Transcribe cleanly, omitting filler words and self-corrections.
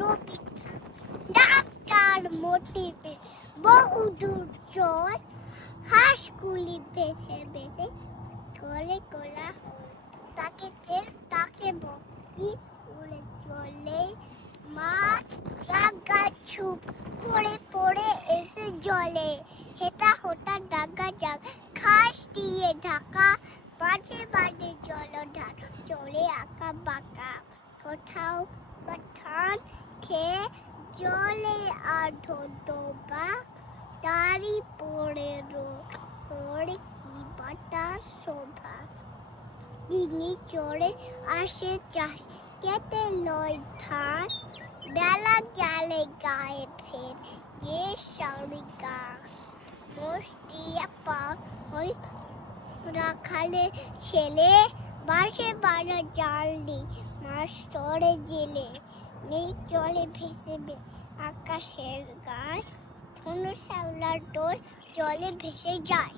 রবি doctor মোটিভে বহুদূর চল হাঁসগুলি বেছে বেছে গলে গোলা তাকে বকি উড়ে চলে মাছ ডাগা ছুপ পড়ে পড়ে এসে জলে হেতা হোতা ডাগা জাগ ঘাস দিয়ে ঢাকা মাঝে মাঝে জলধার চলে আঁকা বাঁকা কোথাও ধান খেয়ে জলে আর ডোবা তারি পড়ে পড়ে কি বাটার শোভা ডিঙি চড়ে আসে চাষ কেটে লয় ধান বেলা জালে গায়ে ফের এ সারি গা মোষ্টিয়া পা হই রাখালে ছেলে বাসে বানা জাল নেই মাছ চড়ে জেলে নেই জলে ভেসে আকাশের গাছ ধনু শ্যাওলার দোল জলে ভেসে যায়।